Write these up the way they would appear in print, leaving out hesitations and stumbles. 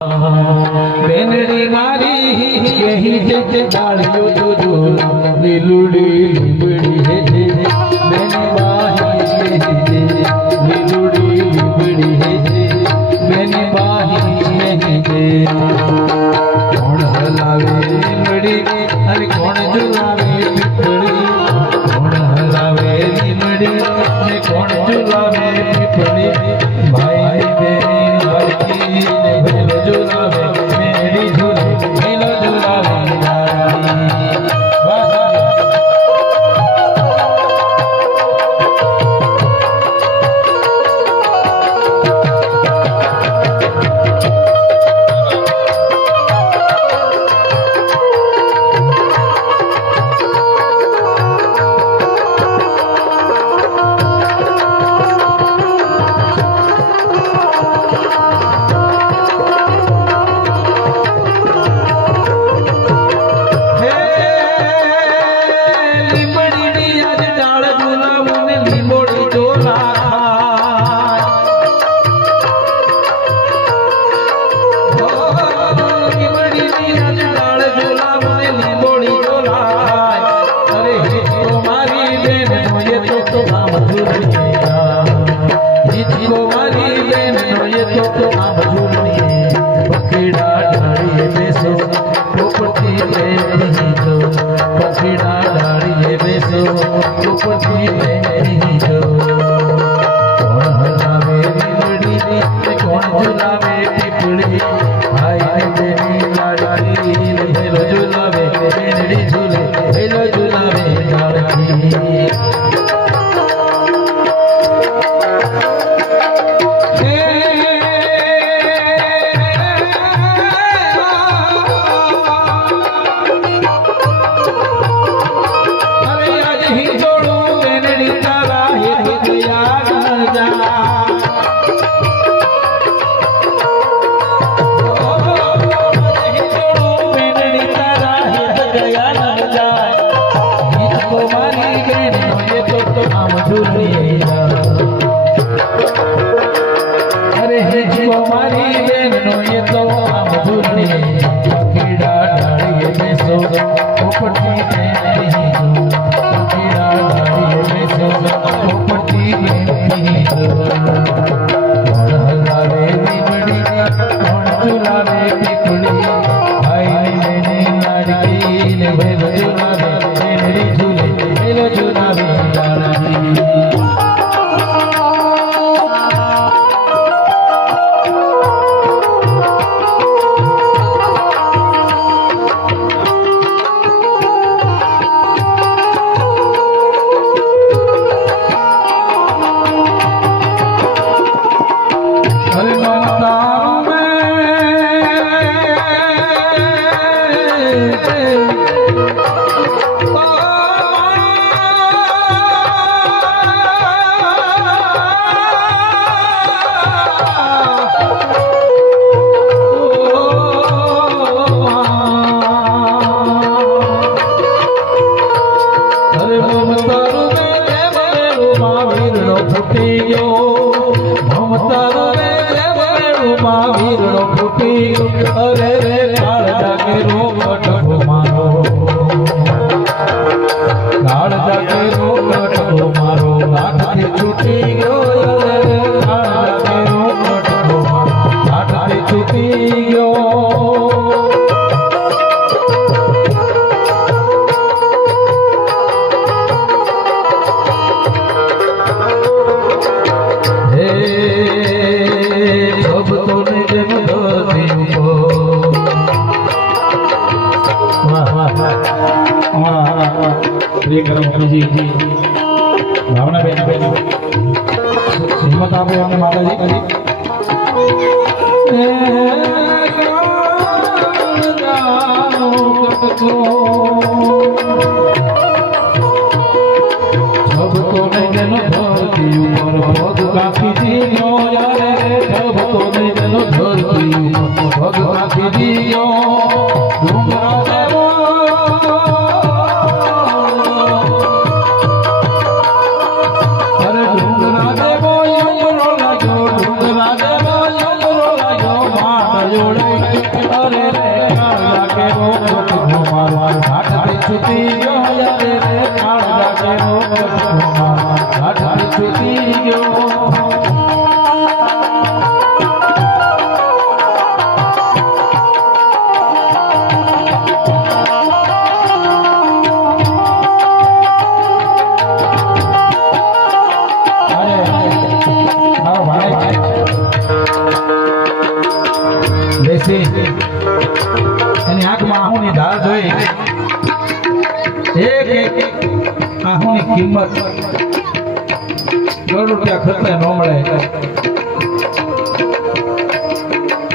બેનડી મારી यही जे डालियो तुझो लीलुड़ी लिबड़ी है जे मैंने बाही यही जे लीलुड़ी लिबड़ी है जे मैंने बाही यही जे कौन हलावे लिबड़ी अरे कौन झुलावे पिपड़ी कौन हलावे लिबड़ी अरे कौन झुलावे पिपड़ी भाई बेनी लड़की ने भेल झुलावे मेरी झूले भेल झुलावे अरे रे काल जाके रो कटो मारो काल जाके रो कटो मारो लाठ के छूटी गयो काल जाके रो कटो मारो लाठ के छूटी गयो जी भावना बेन हिम्मत आप माता जी सब तो नहीं जनो धरती ऊपर भग काफी दियो यारे सब तो नहीं जनो धरती ऊपर भग काफी दियो डूंगरा देवो जोड़े અરે રે કાળજા કેરો મારવા ઘાટ છૂટી ગયો અરે રે કાળજા કેરો મારવા ઘાટ છૂટી ગયો એની આંખમાં આહુની ધાર જોઈ એક એક આહુની કિંમત કરોડ રૂપિયા ખર્ચે ન મળે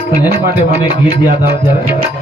અને એની માટે મને ગીત યાદ આવે ત્યારે